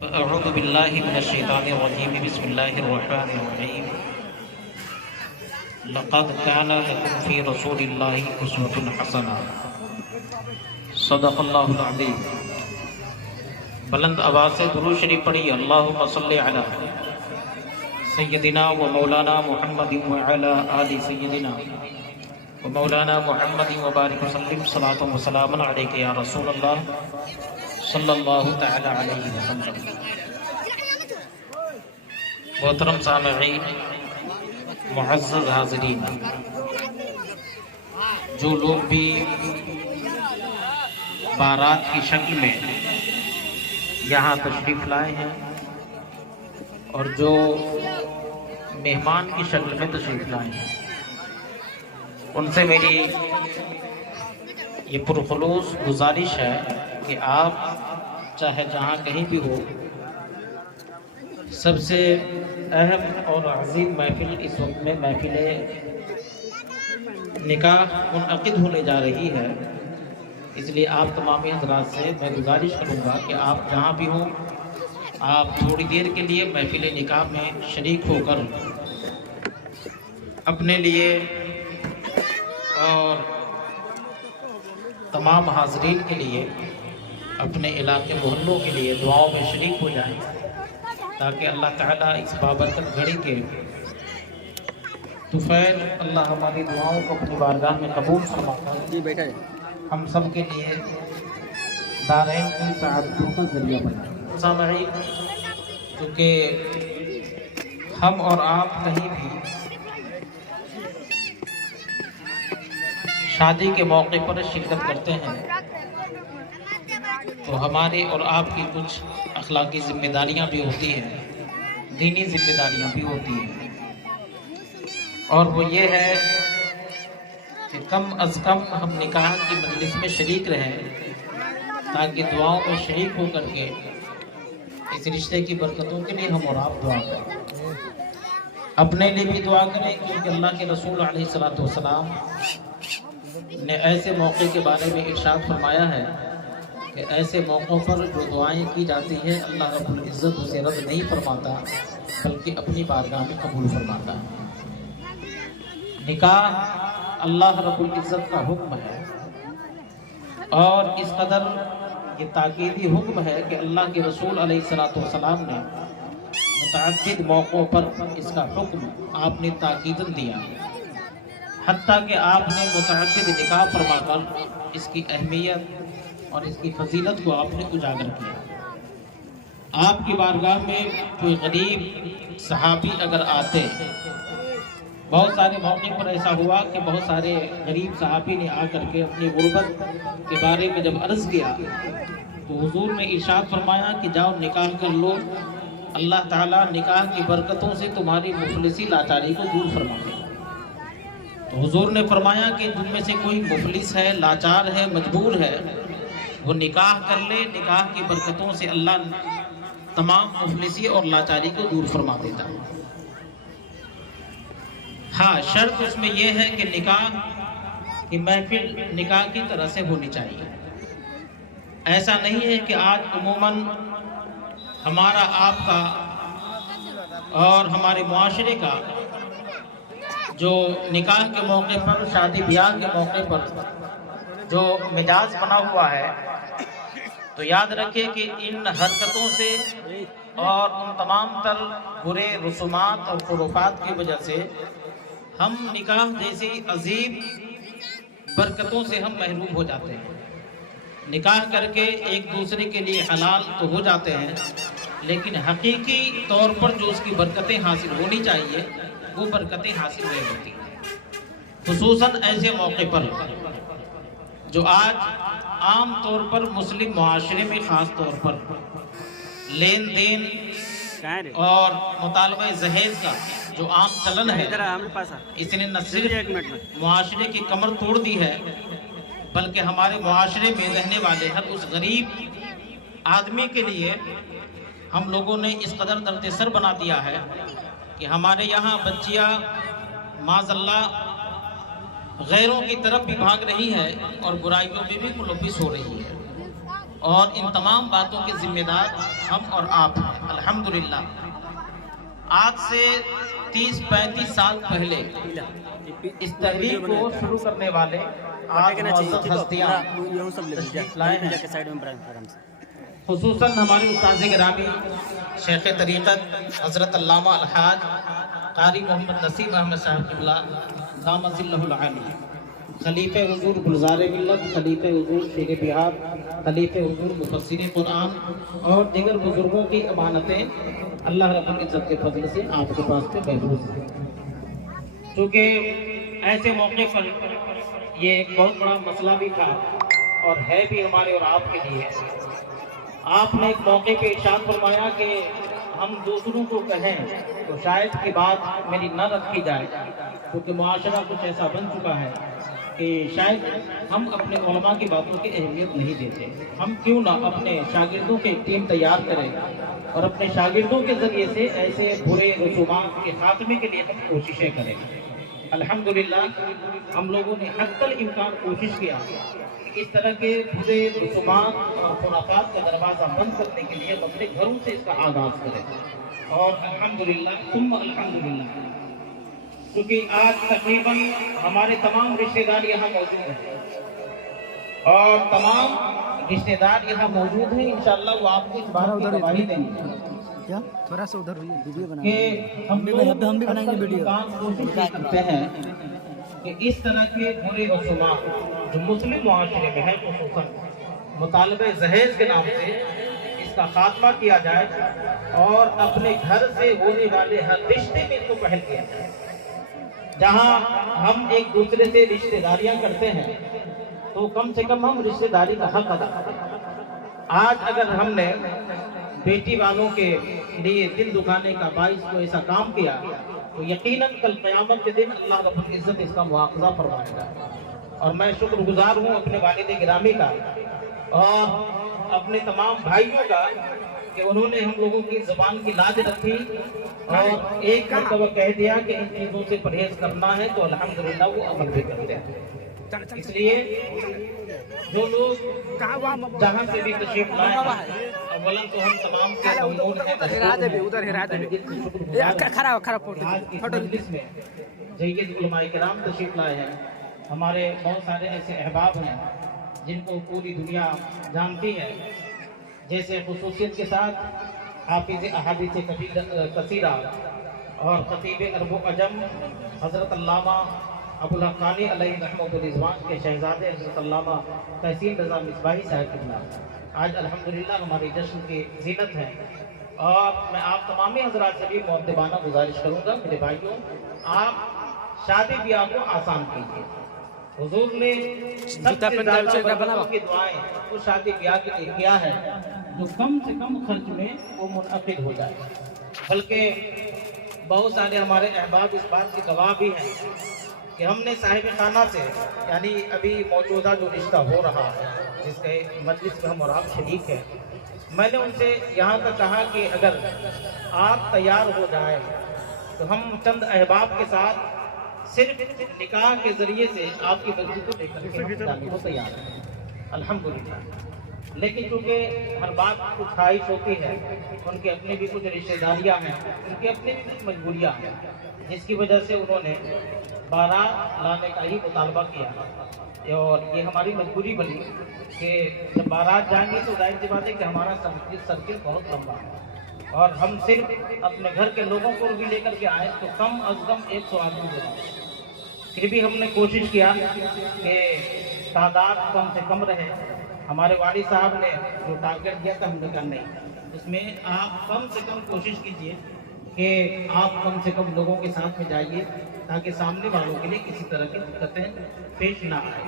اعوذ باللہ من الشیطان الرجیم بسم اللہ الرحمن الرحیم لقد کان لکم فی رسول اللہ اسوۃ حسنہ صدق اللہ العظیم۔ بلند آواز سے درود شریف پڑھی اللہم صلی علی سیدنا و مولانا محمد وعلی آل سیدنا و مولانا محمد وبارک وسلم صلاۃ و سلام علیک یا رسول اللہ صلی اللہ تعالی علیہ وسلم۔ محترم سامعین، معزز حاضرین، جو لوگ بھی بارات کی شکل میں یہاں تشریف لائے ہیں اور جو مہمان کی شکل میں تشریف لائے ہیں، ان سے میری یہ پرخلوص گزارش ہے کہ آپ چاہے جہاں کہیں بھی ہو، سب سے اہم اور عظیم محفل اس وقت میں محفل نکاح منعقد ہونے جا رہی ہے، اس لیے آپ تمام حضرات سے میں گزارش کروں گا کہ آپ جہاں بھی ہوں، آپ تھوڑی دیر کے لیے محفل نکاح میں شریک ہو کر اپنے لیے اور تمام حاضرین کے لیے، اپنے علاقے محلوں کے لیے دعاؤں میں شریک ہو جائیں، تاکہ اللہ تعالیٰ اس بابرکت گھڑی کے طفیل اللہ ہماری دعاؤں کو اپنی بارگاہ میں قبول فرماتا ہے، ہم سب کے لیے دارین کی سعادتوں کا ذریعہ بنائے۔ سامعین، کیونکہ ہم اور آپ کہیں بھی شادی کے موقع پر شرکت کرتے ہیں تو ہماری اور آپ کی کچھ اخلاقی ذمہ داریاں بھی ہوتی ہیں، دینی ذمہ داریاں بھی ہوتی ہیں، اور وہ یہ ہے کہ کم از کم ہم نکاح کی مجلس میں شریک رہیں، تاکہ دعاؤں میں شریک ہو کر کے اس رشتے کی برکتوں کے لیے ہم اور آپ دعا کریں، اپنے لیے بھی دعا کریں، کیونکہ اللہ کے رسول علیہ الصلوۃ والسلام نے ایسے موقع کے بارے میں ارشاد فرمایا ہے کہ ایسے موقعوں پر جو دعائیں کی جاتی ہیں اللہ رب العزت اسے رد نہیں فرماتا، بلکہ اپنی بارگاہ میں قبول فرماتا ہے۔ نکاح اللہ رب العزت کا حکم ہے، اور اس قدر یہ تاکیدی حکم ہے کہ اللہ کے رسول علیہ الصلوۃ والسلام نے متعدد موقعوں پر اس کا حکم آپ نے تاکیداً دیا، حتیٰ کہ آپ نے متعدد نکاح فرما کر اس کی اہمیت اور اس کی فضیلت کو آپ نے اجاگر کیا۔ آپ کی بارگاہ میں کوئی غریب صحابی اگر آتے، بہت سارے موقع پر ایسا ہوا کہ بہت سارے غریب صحابی نے آ کر کے اپنی غربت کے بارے میں جب عرض کیا تو حضور نے ارشاد فرمایا کہ جاؤ نکاح کر لو، اللہ تعالیٰ نکاح کی برکتوں سے تمہاری مفلسی لاچاری کو دور فرما دے۔ تو حضور نے فرمایا کہ جن میں سے کوئی مفلس ہے، لاچار ہے، مجبور ہے، وہ نکاح کر لے، نکاح کی برکتوں سے اللہ تمام مفلسی اور لاچاری کو دور فرما دیتا ہے۔ ہاں، شرط اس میں یہ ہے کہ نکاح کی محفل نکاح کی طرح سے ہونی چاہیے۔ ایسا نہیں ہے کہ آج عموماً ہمارا، آپ کا اور ہمارے معاشرے کا جو نکاح کے موقع پر، شادی بیاہ کے موقع پر جو مزاج بنا ہوا ہے، تو یاد رکھے کہ ان حرکتوں سے اور ان تمام تر برے رسومات اور خرافات کی وجہ سے ہم نکاح جیسی عظیم برکتوں سے ہم محروم ہو جاتے ہیں۔ نکاح کر کے ایک دوسرے کے لیے حلال تو ہو جاتے ہیں، لیکن حقیقی طور پر جو اس کی برکتیں حاصل ہونی چاہیے وہ برکتیں حاصل نہیں ہوتی، خصوصاً ایسے موقع پر جو آج عام طور پر مسلم معاشرے میں خاص طور پر لین دین اور مطالبہ جہیز کا جو عام چلن ہے، اس نے نہ صرف معاشرے کی کمر توڑ دی ہے، بلکہ ہمارے معاشرے میں رہنے والے ہر اس غریب آدمی کے لیے ہم لوگوں نے اس قدر درد سر بنا دیا ہے کہ ہمارے یہاں بچیاں معاذ اللہ غیروں کی طرف بھی بھاگ رہی ہے اور برائیوں میں بھی ملوث ہو رہی ہے۔ اور ان تمام باتوں کے ذمہ دار ہم اور آپ ہیں الحمدللہ۔ آج سے 30-35 سال پہلے اس تحریک کو شروع کرنے والے آج معزز ہستیاں تشریف لائے ہیں، خصوصاً ہمارے استاذ گرامی شیخ طریقت حضرت علامہ الحاج قاری محمد نسیم احمد صاحب قبلہ دامت ظلہ العالی، خلیفہ حضور گلزار ملت، خلیفہ حضور شیر بہار، خلیفہ حضور مفسر قرآن اور دیگر بزرگوں کی امانتیں اللہ رب العزت کے فضل سے آپ کے پاس میں محفوظ ہیں۔ چونکہ ایسے موقع پر یہ ایک بہت بڑا مسئلہ بھی تھا اور ہے بھی ہمارے اور آپ کے لیے۔ آپ نے ایک موقع پہ ارشاد فرمایا کہ ہم دوسروں کو کہیں تو شاید کی بات میری نہ رکھی جائے، کیونکہ معاشرہ کچھ ایسا بن چکا ہے کہ شاید ہم اپنے علماء کی باتوں کی اہمیت نہیں دیتے۔ ہم کیوں نہ اپنے شاگردوں کی ایک ٹیم تیار کریں اور اپنے شاگردوں کے ذریعے سے ایسے برے رسومات کے خاتمے کے لیے ہم کوششیں کریں۔ الحمدللہ ہم لوگوں نے حتی الامکان کوشش کیا کہ اس طرح کے برے رسومات اور خرافات کا دروازہ بند کرنے کے لیے ہم اپنے گھروں سے اس کا آغاز کریں، اور الحمدللہ ثم الحمدللہ کیونکہ آج تقریباً ہمارے تمام رشتہ دار یہاں موجود ہیں اور تمام رشتہ دار یہاں موجود ہیں، انشاءاللہ وہ آپ کو اس بات کی گواہی دیں گے کیا تھوڑا سا ادھر ہوئی ویڈیو بنا کہ ہم بھی بنائیں گے ویڈیو۔ کوشش کرتے ہیں کہ اس طرح کے برے رسومات جو مسلم معاشرے میں ہے، خصوصاً مطالبہ جہیز کے نام سے اس کا خاتمہ کیا جائے اور اپنے گھر سے ہونے والے ہر رشتے میں اس کو پہل کیا جائے۔ جہاں ہم ایک دوسرے سے رشتہ داریاں کرتے ہیں تو کم سے کم ہم رشتہ داری کا حق ادا کریں۔ آج اگر ہم نے بیٹی والوں کے لیے دل دکھانے کا باعث کو ایسا کام کیا تو یقیناً کل قیامت کے دن اللہ رب العزت اس کا مواخذہ فرمائے گا۔ اور میں شکر گزار ہوں اپنے والد گرامی کا اور اپنے تمام بھائیوں کا کہ انہوں نے ہم لوگوں کی زبان کی لاج رکھی اور ایک مرتبہ کہہ دیا کہ ان چیزوں سے پرہیز کرنا ہے تو الحمدللہ وہ عمل بھی کرتے ہیں۔ اس لیے جو لوگ جہاں سے بھی تشریف لائے ہیں، اولا تو ہم تمام کے ممنون ہیں، مجلس میں جید علماء کرام تشریف لائے ہیں۔ ہمارے بہت سارے ایسے احباب ہیں جن کو پوری دنیا جانتی ہے، جیسے خصوصیت کے ساتھ حافظ احادیث کثیرہ اور خطیب عرب و عجم حضرت علامہ ابوالحقانی علیہ رحمۃ الرضوان کے شہزادے حضرت علامہ تحسین رضا مصباحی صاحب قبلہ آج الحمدللہ ہماری جشن کی زینت ہے، اور میں آپ تمامی حضرات سے بھی مؤدبانہ گزارش کروں گا میرے بھائیوں، آپ شادی بیاہ کو آسان کیجیے۔ حضور نے سب سے زیادہ برکتوں کی دعائیں اس شادی بیاہ کے لیے کیا ہے جو کم سے کم خرچ میں وہ منعقد ہو جائے، بلکہ بہت سارے ہمارے احباب اس بات کی گواہ بھی ہیں کہ ہم نے صاحب خانہ سے، یعنی ابھی موجودہ جو رشتہ ہو رہا ہے جس کے مجلس میں ہم اور آپ شریک ہیں، میں نے ان سے یہاں تک کہا کہ اگر آپ تیار ہو جائیں تو ہم چند احباب کے ساتھ صرف نکاح کے ذریعے سے آپ کی بچی کو لے کر کے ہم جانے کو تیار ہیں الحمدللہ۔ لیکن چونکہ ہر بات کی کچھ خواہش ہوتی ہے، ان کے اپنے بھی کچھ رشتہ داریاں ہیں، ان کی اپنی بھی کچھ مجبوریاں ہیں، جس کی وجہ سے انہوں نے بارات لانے کا ہی مطالبہ کیا، اور یہ ہماری مجبوری بنی کہ جب بارات جائیں گے تو ظاہر سی بات ہے کہ ہمارا سرکل بہت لمبا ہے، اور ہم صرف اپنے گھر کے لوگوں کو بھی لے کر کے آئے تو کم از کم 100 آدمی دے دیں۔ پھر بھی ہم نے کوشش کیا کہ تعداد کم سے کم رہے۔ ہمارے والد صاحب نے جو ٹارگٹ دیا تھا ہم نے کہا نہیں، اس میں آپ کم سے کم کوشش کیجئے کہ آپ کم سے کم لوگوں کے ساتھ میں جائیے تاکہ سامنے والوں کے لیے کسی طرح کی دقتیں پیش نہ آئے۔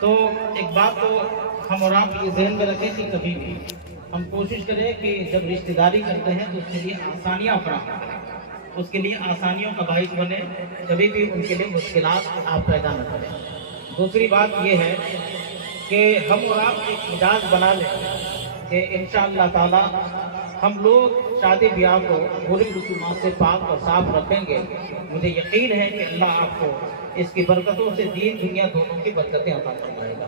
تو ایک بات تو ہم اور آپ یہ ذہن میں رکھیں کہ کبھی بھی ہم کوشش کریں کہ جب رشتہ داری کرتے ہیں تو اس کے لیے آسانیاں فراہم کریں، اس کے لیے آسانیوں کا باعث بنے، کبھی بھی ان کے لیے مشکلات آپ پیدا نہ کریں۔ دوسری بات یہ ہے کہ ہم اور آپ ایک مزاج بنا لیں کہ انشاءاللہ تعالی ہم لوگ شادی بیاہ کو برے رسومات سے پاک اور صاف رکھیں گے۔ مجھے یقین ہے کہ اللہ آپ کو اس کی برکتوں سے دین دنیا دونوں کی برکتیں عطا فرمائے گا۔